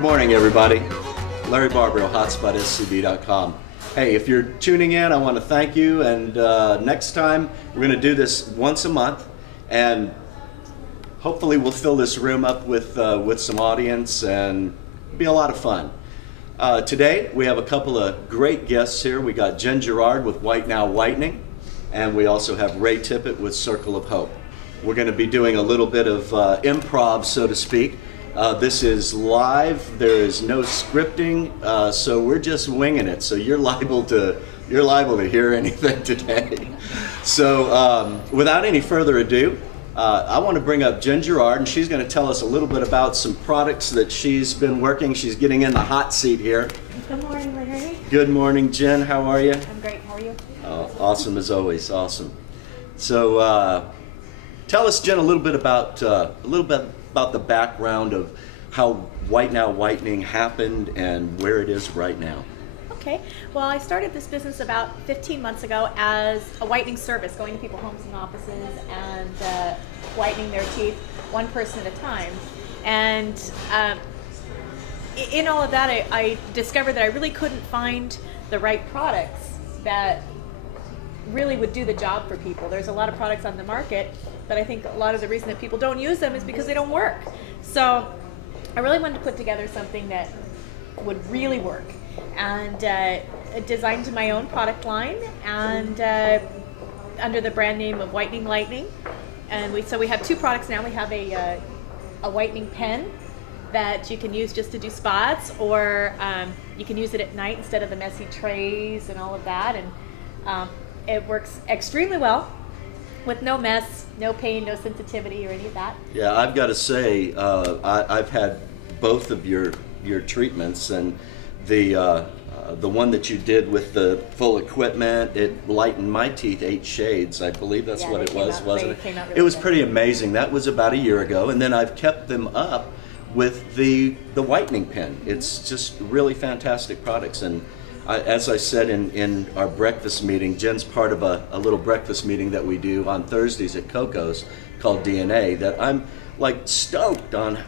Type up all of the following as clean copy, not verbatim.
Good morning, everybody. Larry Barbaro, Hotspot, SCV.com. Hey, if you're tuning in, I want to thank you, and next time we're going to do this once a month, and hopefully we'll fill this room up with some audience, and it'll be a lot of fun. Today, we have a couple of great guests here. We got Jen Gerard with White Now Whitening, and we also have Ray Tippett with Circle of Hope. We're going to be doing a little bit of improv, so to speak. This is live. There is no scripting, so we're just winging it. So you're liable to hear anything today. So without any further ado, I want to bring up Jen Gerard, and she's going to tell us a little bit about some products that she's been working. She's getting in the hot seat here. Good morning, Larry. Good morning, Jen. How are you? I'm great. How are you? Awesome as always. Awesome. So tell us, Jen, a little bit about the background of how White Now Whitening happened and where it is right now. Okay. Well, I started this business about 15 months ago as a whitening service, going to people's homes and offices and whitening their teeth one person at a time. And in all of that, I discovered that I really couldn't find the right products that really would do the job for people. There's a lot of products on the market, but I think a lot of the reason that people don't use them is because they don't work. So I really wanted to put together something that would really work, and designed my own product line, and under the brand name of Whitening Lightning. And we have two products now. We have a whitening pen that you can use just to do spots, or you can use it at night instead of the messy trays and all of that. And it works extremely well with no mess, no pain, no sensitivity or any of that. Yeah, I've got to say, I've had both of your treatments, and the one that you did with the full equipment, it lightened my teeth 8 shades. I believe that's what it was, wasn't it? It was pretty amazing. That was about a year ago, and then I've kept them up with the whitening pen. It's just really fantastic products. And as I said in our breakfast meeting, Jen's part of a little breakfast meeting that we do on Thursdays at Coco's called DNA, that I'm like stoked on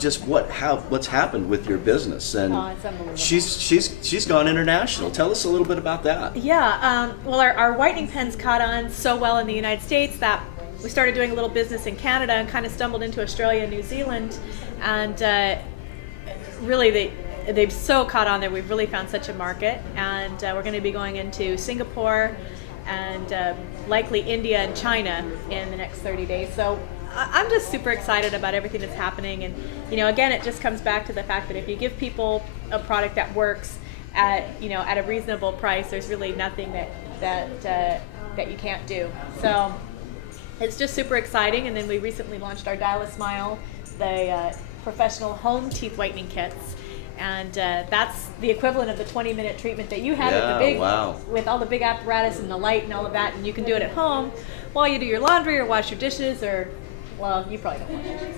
just what's happened with your business. And it's unbelievable. she's gone international. Tell us a little bit about that. Yeah, well, our whitening pens caught on so well in the United States that we started doing a little business in Canada and kind of stumbled into Australia and New Zealand, and really they've so caught on there. We've really found such a market, and we're going to be going into Singapore and likely India and China in the next 30 days. So I'm just super excited about everything that's happening. And again, it just comes back to the fact that if you give people a product that works at a reasonable price, there's really nothing that you can't do. So it's just super exciting. And then we recently launched our Dial a Smile, the professional home teeth whitening kits. And that's the equivalent of the 20-minute treatment that you had with all the big apparatus and the light and all of that. And you can do it at home while you do your laundry or wash your dishes, or, well, you probably don't wash dishes.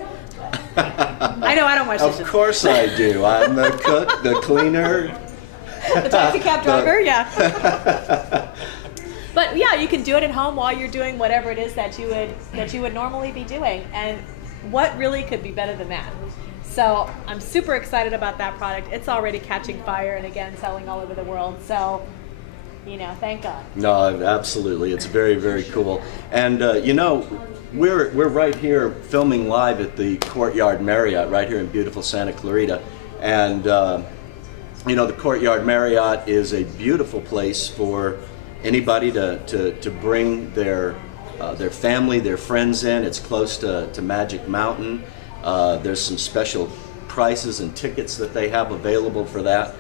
I know I don't wash dishes. Of course I do. I'm the cook, the cleaner. The taxi cab driver, yeah. But yeah, you can do it at home while you're doing whatever it is that you would normally be doing. And what really could be better than that? So I'm super excited about that product. It's already catching fire, and again, selling all over the world. So, thank God. No, absolutely. It's very, very cool. And we're right here filming live at the Courtyard Marriott right here in beautiful Santa Clarita. And the Courtyard Marriott is a beautiful place for anybody to bring their family, their friends in. It's close to Magic Mountain. There's some special prices and tickets that they have available for that.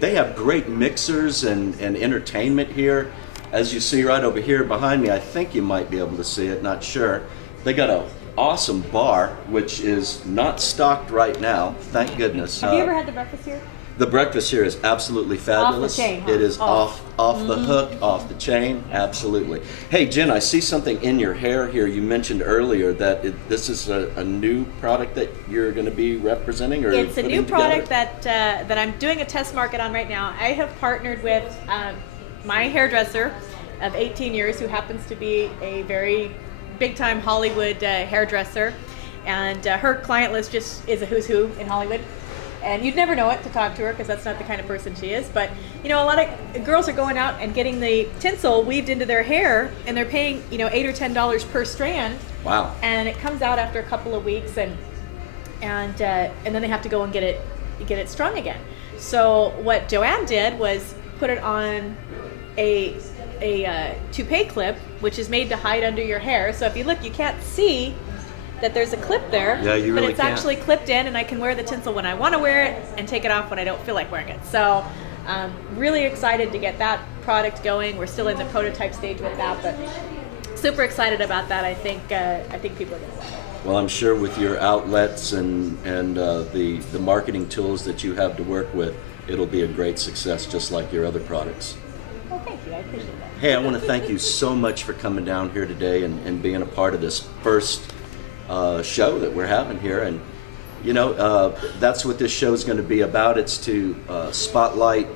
They have great mixers and entertainment here. As you see right over here behind me, I think you might be able to see it, not sure. They got an awesome bar, which is not stocked right now, thank goodness. Have you ever had the breakfast here? The breakfast here is absolutely fabulous. Off the chain, huh? It is off the hook, off the chain, absolutely. Hey, Jen, I see something in your hair here. You mentioned earlier that this is a new product that you're going to be representing, or it's a new together? product that I'm doing a test market on right now. I have partnered with my hairdresser of 18 years, who happens to be a very big-time Hollywood hairdresser, and her client list just is a who's who in Hollywood. And you'd never know it to talk to her because that's not the kind of person she is. But a lot of girls are going out and getting the tinsel weaved into their hair, and they're paying $8 or $10 per strand. Wow. And it comes out after a couple of weeks, and then they have to go and get it strung again. So what Joanne did was put it on a toupee clip, which is made to hide under your hair. So if you look, you can't see that there's a clip there, Yeah, you but really it's can't. actually clipped in, and I can wear the tinsel when I want to wear it and take it off when I don't feel like wearing it. So really excited to get that product going. We're still in the prototype stage with that, but super excited about that. I think people are going to love it. Well, I'm sure with your outlets and the marketing tools that you have to work with, it'll be a great success, just like your other products. Well, thank you. I appreciate that. Hey, I want to thank you so much for coming down here today and being a part of this first show that we're having here. And that's what this show is going to be about. It's to spotlight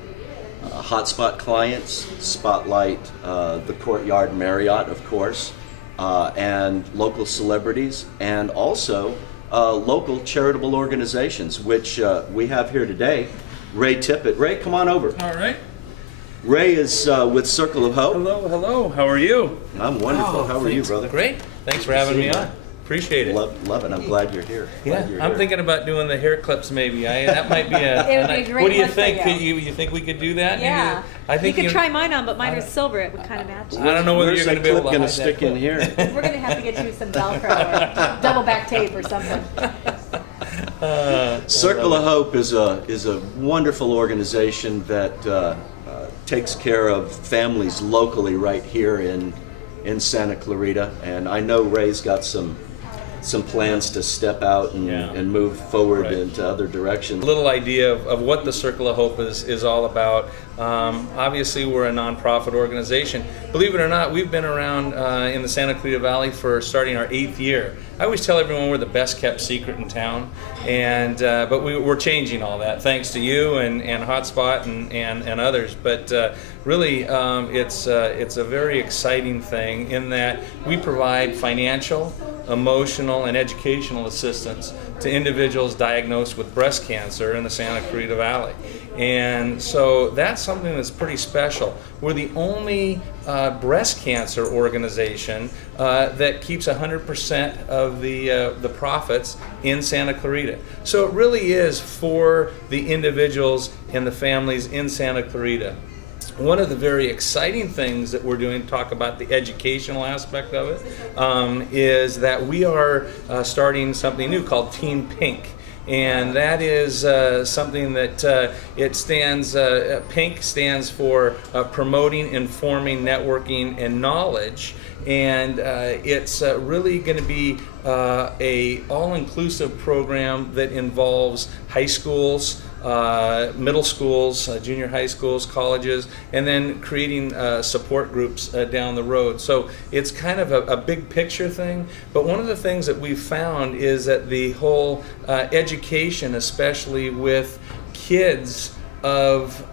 Hotspot clients, spotlight the Courtyard Marriott, of course, and local celebrities, and also local charitable organizations, which we have here today. Ray Tippett. Ray, come on over. All right. Ray is with Circle of Hope. Hello. How are you? I'm wonderful. How are you, Thanks. brother? Great. Thanks for having me you, on. man. Appreciate it. Love it. I'm glad you're here. Glad you're I'm here. thinking about doing the hair clips. Maybe that might be a. It would be a great What do you look for think? you. You think we could do that? Yeah. I think you could try mine on, but mine is silver. It would kind of match. I don't know whether Where's you're that going to be able clip to gonna hide stick that in here? We're going to have to get you some Velcro or double back tape or something. Circle of Hope is a wonderful organization that takes care of families locally right here in Santa Clarita, and I know Ray's got some plans to step out and move forward Right. into other directions. A little idea of what the Circle of Hope is all about. Obviously, we're a nonprofit organization. Believe it or not, we've been around in the Santa Clarita Valley for starting our 8th year. I always tell everyone we're the best kept secret in town, and but we're changing all that thanks to you and Hotspot and others. But really, it's a very exciting thing in that we provide financial, emotional, and educational assistance to individuals diagnosed with breast cancer in the Santa Clarita Valley. And so that's something that's pretty special. We're the only breast cancer organization that keeps 100% of the profits in Santa Clarita. So it really is for the individuals and the families in Santa Clarita. One of the very exciting things that we're doing, talk about the educational aspect of it, is that we are starting something new called Team Pink. And that is something that it stands, PINK stands for Promoting, Informing, Networking, and Knowledge. And it's really going to be a all-inclusive program that involves high schools, middle schools, junior high schools, colleges, and then creating support groups down the road. So it's kind of a big picture thing, but one of the things that we've found is that the whole education, especially with kids of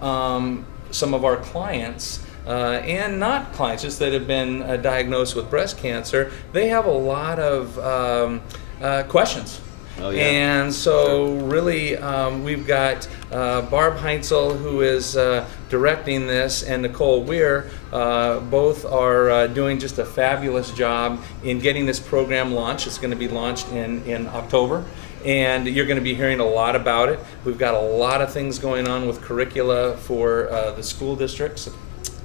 some of our clients, and not clients, just that have been diagnosed with breast cancer, they have a lot of questions. Oh, yeah. And so really we've got Barb Heinzel, who is directing this, and Nicole Weir. Both are doing just a fabulous job in getting this program launched. It's going to be launched in October, and you're going to be hearing a lot about it. We've got a lot of things going on with curricula for the school districts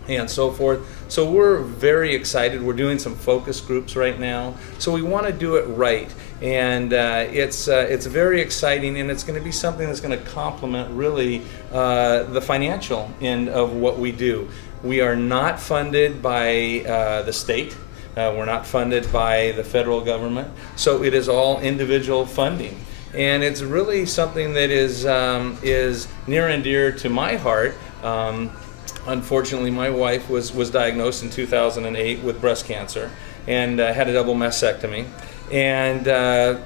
and so forth. So we're very excited. We're doing some focus groups right now. So we want to do it right, and it's very exciting, and it's going to be something that's going to complement really the financial end of what we do. We are not funded by the state. We're not funded by the federal government. So it is all individual funding. And it's really something that is near and dear to my heart. Unfortunately, my wife was diagnosed in 2008 with breast cancer and had a double mastectomy. And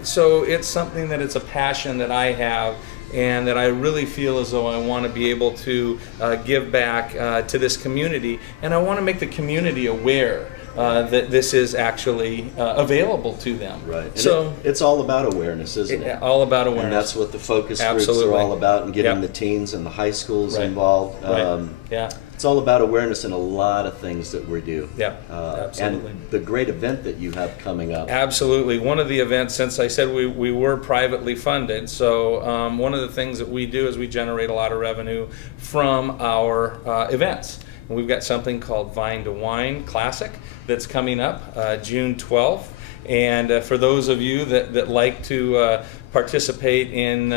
so it's something that it's a passion that I have, and that I really feel as though I want to be able to give back to this community. And I want to make the community aware that this is actually available to them. Right. And So it's all about awareness, isn't it? all about awareness. And that's what the focus groups Absolutely. are all about, and getting Yep. the teens and the high schools Right. involved. Right. Yeah. It's all about awareness in a lot of things that we do. Yeah, absolutely. And the great event that you have coming up. Absolutely. One of the events, since I said we were privately funded, so one of the things that we do is we generate a lot of revenue from our events. And we've got something called Vine to Wine Classic that's coming up June 12th. And for those of you that like to participate in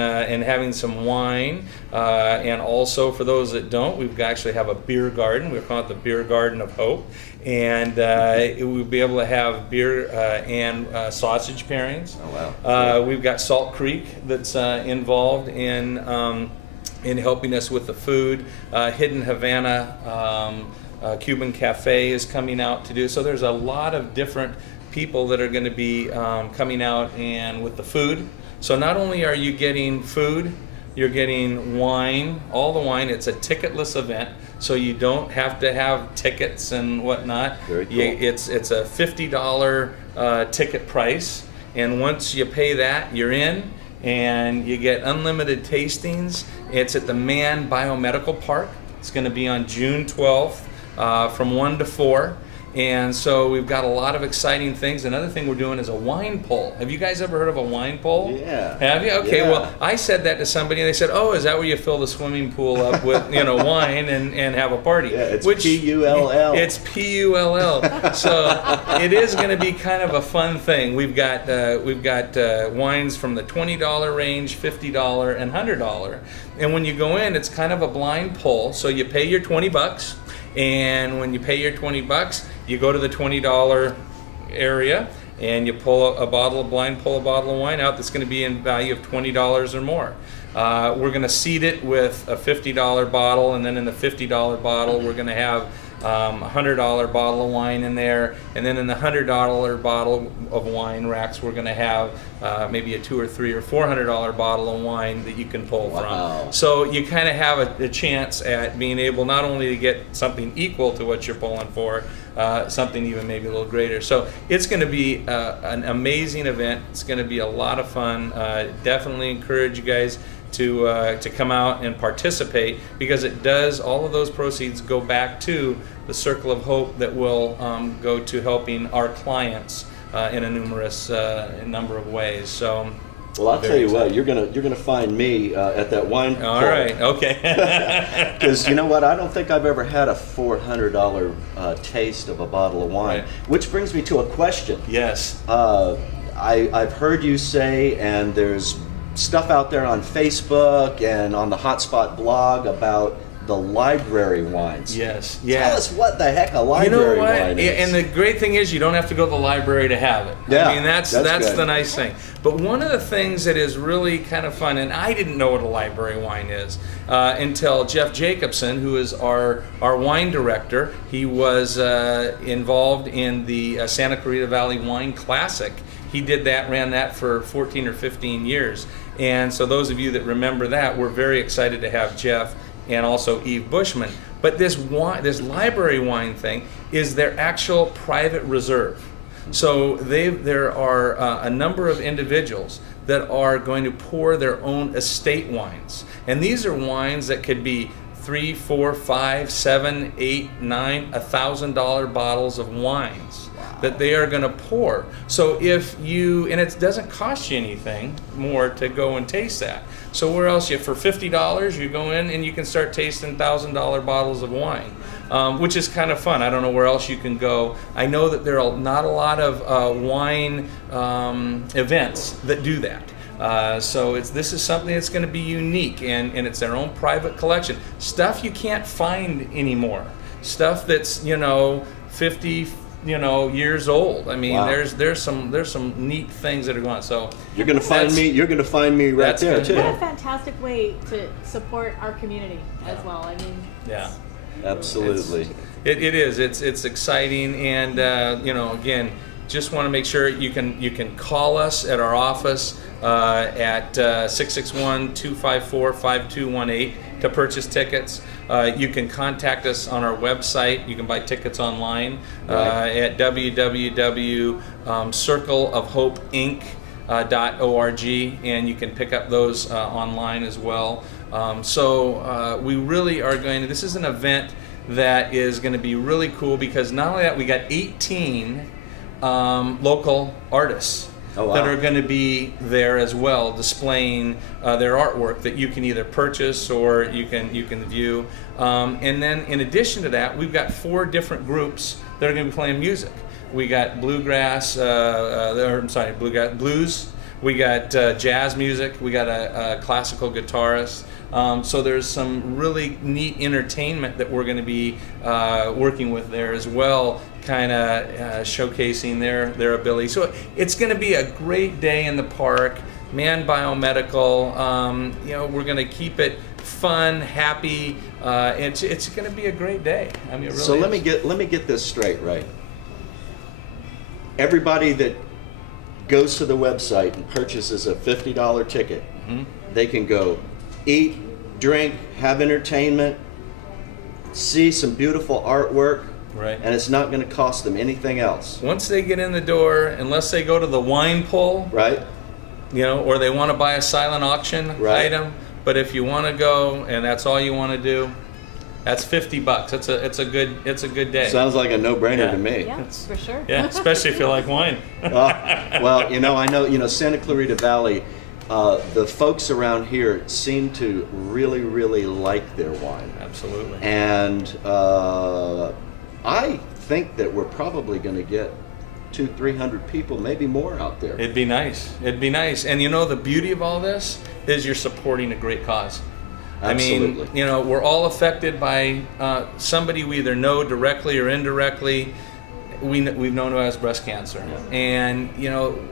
having some wine, and also for those that don't, we've actually have a beer garden. We call it the Beer Garden of Hope, and we'll be able to have beer and sausage pairings. Oh, wow. We've got Salt Creek that's involved in helping us with the food. Hidden Havana Cuban Cafe is coming out to do. So there's a lot of different people that are going to be coming out and with the food. So not only are you getting food, you're getting wine, all the wine. It's a ticketless event, so you don't have to have tickets and whatnot. Very cool. It's a $50 ticket price, and once you pay that, you're in, and you get unlimited tastings. It's at the Mann Biomedical Park. It's going to be on June 12th from 1 to 4. And so we've got a lot of exciting things. Another thing we're doing is a wine poll. Have you guys ever heard of a wine poll? Yeah. Have you? Okay, Yeah. well, I said that to somebody, and they said, oh, is that where you fill the swimming pool up with, wine and have a party? Yeah, it's P-U-L-L. It's P-U-L-L. So it is going to be kind of a fun thing. We've got wines from the $20 range, $50, and $100. And when you go in, it's kind of a blind poll. So you pay your $20. And when you pay your $20, you go to the $20 area and you pull a bottle of wine out that's going to be in value of $20 or more. We're going to seed it with a $50 bottle, and then in the $50 bottle, we're going to have a $100 bottle of wine in there, and then in the $100 bottle of wine racks, we're going to have maybe a $200 or $300 or $400 bottle of wine that you can pull Wow. from. So you kind of have a chance at being able not only to get something equal to what you're pulling for, something even maybe a little greater. So it's going to be an amazing event. It's going to be a lot of fun. Definitely encourage you guys to come out and participate, because it does, all of those proceeds go back to the Circle of Hope that will go to helping our clients in a numerous number of ways. So Well, I'll very tell you what, exciting. you're gonna find me at that wine All right, okay. Because you know what, I don't think I've ever had a $400 taste of a bottle of wine. Right. Which brings me to a question. Yes. I've heard you say, and there's stuff out there on Facebook and on the Hotspot blog about the library wines. Yes. Yeah. Tell us what the heck a You know library what? wine is. And the great thing is you don't have to go to the library to have it. Yeah, I mean, that's that's good. the nice thing. But one of the things that is really kind of fun, and I didn't know what a library wine is until Jeff Jacobson, who is our wine director. He was involved in the Santa Clarita Valley Wine Classic. He ran that for 14 or 15 years. And so those of you that remember that, we're very excited to have Jeff and also Eve Bushman. But this library wine thing is their actual private reserve. So there are a number of individuals that are going to pour their own estate wines. And these are wines that could be $3, $4, $5, $7, $8, $9, $1,000 bottles of wines that they are going to pour. So and it doesn't cost you anything more to go and taste that. So where else for $50 you go in and you can start tasting $1,000 bottles of wine, which is kind of fun. I don't know where else you can go. I know that there are not a lot of wine events that do that. So this is something that's going to be unique, and it's their own private collection. Stuff you can't find anymore. Stuff that's 50 years old. I mean, Wow. there's some neat things that are going on. So You're gonna find me. You're gonna find me right that's there good. too. What a fantastic way to support our community as well. I mean, yeah. Absolutely. It is. It's exciting, and again, just want to make sure you can call us at our office at 661-254-5218. to purchase tickets. You can contact us on our website. You can buy tickets online at www.circleofhopeinc.org, and you can pick up those online as well. So we really are going to, this is an event that is going to be really cool, because not only that, we got 18 local artists that are going to be there as well, displaying their artwork that you can either purchase or you can view. And then in addition to that, we've got 4 different groups that are going to be playing music. We got bluegrass, blues. We got jazz music. We got a classical guitarist. So there's some really neat entertainment that we're going to be working with there as well, kind of showcasing their ability. So it's going to be a great day in the park. Man Biomedical. We're going to keep it fun, happy. It's going to be a great day. I mean, it really so let is. me get this straight, right? Everybody that goes to the website and purchases a $50 ticket, they can go eat, drink, have entertainment, see some beautiful artwork, right? And it's not going to cost them anything else. Once they get in the door, unless they go to the wine pull, right? Or they want to buy a silent auction item. But if you want to go and that's all you want to do, that's $50. It's a good day. Sounds like a no-brainer to me. Yeah, for sure. Yeah, especially if you like wine. Well, I know, Santa Clarita Valley, the folks around here seem to really, really like their wine. Absolutely. And I think that we're probably going to get 200-300 people, maybe more out there. It'd be nice. And the beauty of all this is you're supporting a great cause. Absolutely. I mean, we're all affected by somebody we either know directly or indirectly. We've known who has breast cancer. Yeah. And,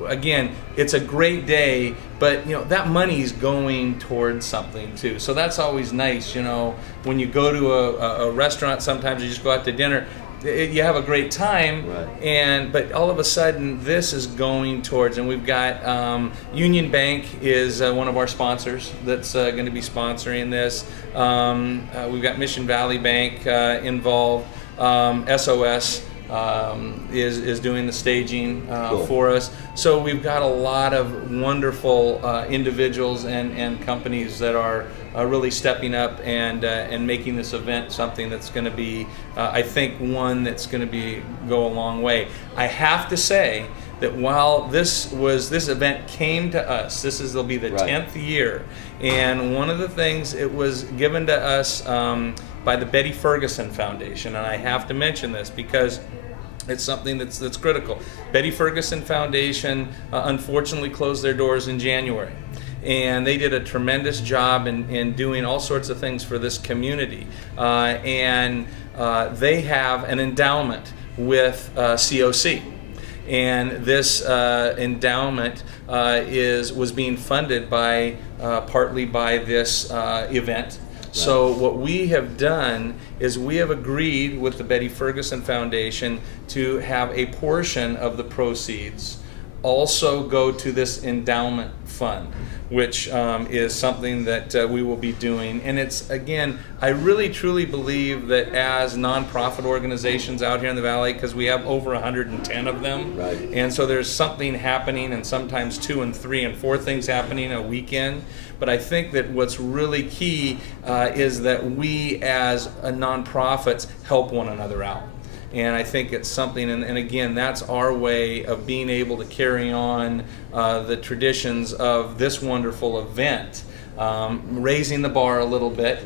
again, it's a great day, but, that money's going towards something too. So that's always nice, when you go to a restaurant, sometimes you just go out to dinner, you have a great time, right. But all of a sudden this is going towards, and we've got Union Bank is one of our sponsors that's going to be sponsoring this. We've got Mission Valley Bank involved. SOS is doing the staging Cool. for us. So we've got a lot of wonderful individuals and companies that are really stepping up and making this event something that's going to be, I think, one that's going to go a long way. I have to say that while this event came to us, will be the 10th year, and one of the things, it was given to us by the Betty Ferguson Foundation, and I have to mention this because it's something that's critical. Betty Ferguson Foundation unfortunately closed their doors in January, and they did a tremendous job in doing all sorts of things for this community, and they have an endowment with COC. And this endowment was being funded partly by this event. So what we have done is we have agreed with the Betty Ferguson Foundation to have a portion of the proceeds also go to this endowment fund, which is something that we will be doing. And it's, again, I really truly believe that as nonprofit organizations out here in the Valley, because we have over 110 of them, and so there's something happening, and sometimes 2 and 3 and 4 things happening a weekend. But I think that what's really key is that we as nonprofits help one another out. And I think it's something, and again, that's our way of being able to carry on the traditions of this wonderful event, raising the bar a little bit,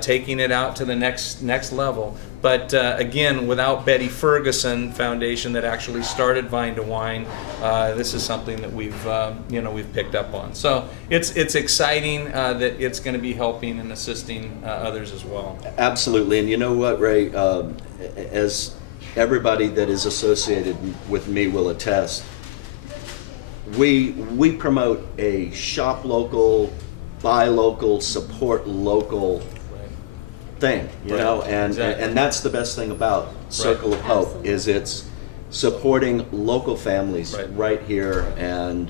taking it out to the next level. But again, without Betty Ferguson Foundation that actually started Vine to Wine, this is something that we've picked up on. So it's exciting that it's going to be helping and assisting others as well. Absolutely, and you know what, Ray, as everybody that is associated with me will attest, we promote a shop local, buy local, support local thing, and that's the best thing about Circle of Hope. Absolutely. Is it's supporting local families right here, and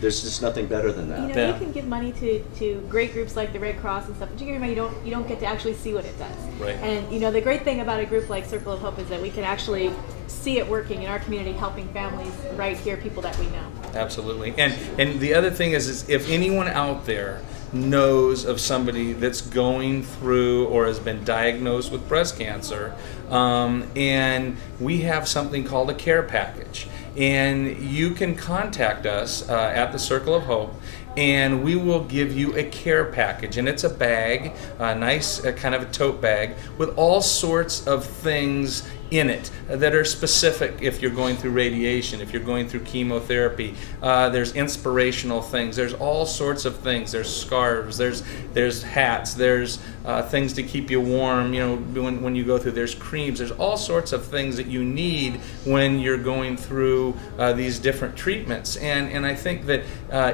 There's just nothing better than that. You know, Yeah. you can give money to great groups like the Red Cross and stuff, but you give your money, you don't get to actually see what it does. Right. And you know, the great thing about a group like Circle of Hope is that we can actually see it working in our community, helping families right here, people that we know. Absolutely. And the other thing is if anyone out there knows of somebody that's going through or has been diagnosed with breast cancer, and we have something called a care package. And you can contact us at the Circle of Hope, and we will give you a care package. And it's a bag, a nice kind of a tote bag, with all sorts of things in it that are specific if you're going through radiation, if you're going through chemotherapy. There's inspirational things. There's all sorts of things. There's scarves. There's hats. There's things to keep you warm. You know, when you go through. There's creams. There's all sorts of things that you need when you're going through these different treatments. And I think that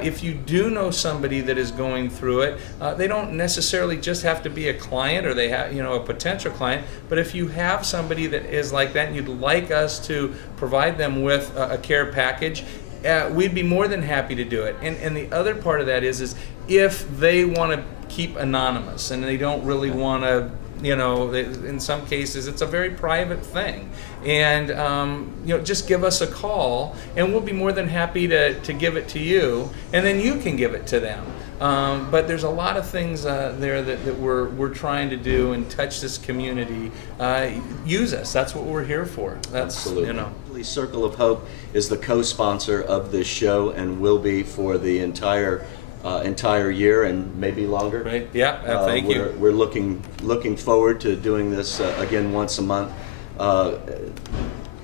if you do know somebody that is going through it, they don't necessarily just have to be a client or they have a potential client. But if you have somebody that is like that and you'd like us to provide them with a care package, we'd be more than happy to do it. And the other part of that is if they want to keep anonymous and they don't really want to, in some cases it's a very private thing, and just give us a call and we'll be more than happy to give it to you, and then you can give it to them. But there's a lot of things there that we're trying to do and touch this community. Use us. That's what we're here for. That's Absolutely. Circle of Hope is the co-sponsor of this show and will be for the entire year and maybe longer. Right. Yeah. Thank you. We're looking forward to doing this again once a month.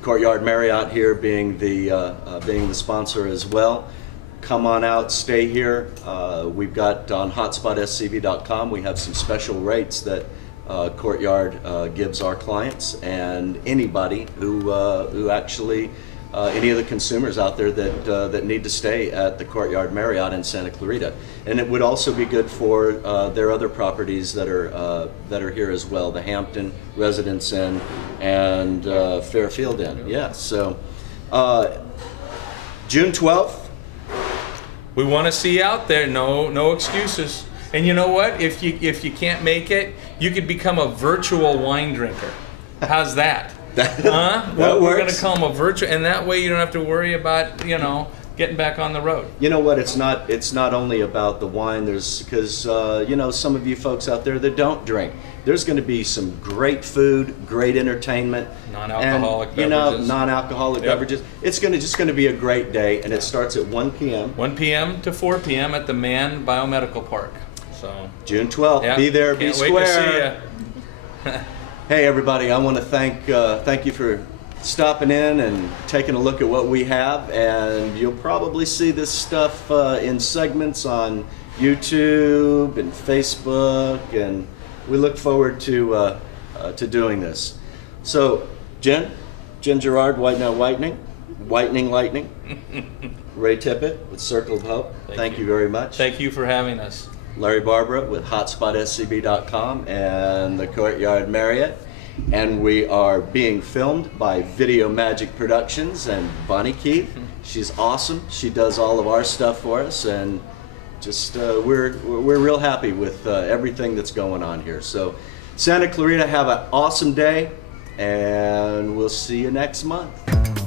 Courtyard Marriott here being the sponsor as well. Come on out, stay here. We've got on HotspotSCV.com, we have some special rates that Courtyard gives our clients and anybody who actually, any of the consumers out there that need to stay at the Courtyard Marriott in Santa Clarita. And it would also be good for their other properties that are here as well, the Hampton Residence Inn and Fairfield Inn. Yeah, so June 12th. We want to see you out there. No excuses. And you know what? If you can't make it, you could become a virtual wine drinker. How's that? We're going to call them a virtual, and that way you don't have to worry about getting back on the road. You know what? It's not only about the wine. Because some of you folks out there that don't drink. There's going to be some great food, great entertainment, non-alcoholic and, beverages. Non-alcoholic beverages. It's just going to be a great day, and it starts at 1 p.m. 1 p.m. to 4 p.m. at the Mann Biomedical Park. So June 12th. Be there. Be square. Can't wait to see you. Hey everybody, I want to thank you for stopping in and taking a look at what we have, and you'll probably see this stuff in segments on YouTube and Facebook, and we look forward to doing this. So Jen Gerard, White Now Whitening, Lightning, Ray Tippett with Circle of Hope. Thank you very much. Thank you for having us. Larry Barbara with HotspotSCV.com and the Courtyard Marriott. And we are being filmed by Video Magic Productions and Bonnie Keith. She's awesome. She does all of our stuff for us, and just we're real happy with everything that's going on here. So Santa Clarita, have an awesome day, and we'll see you next month.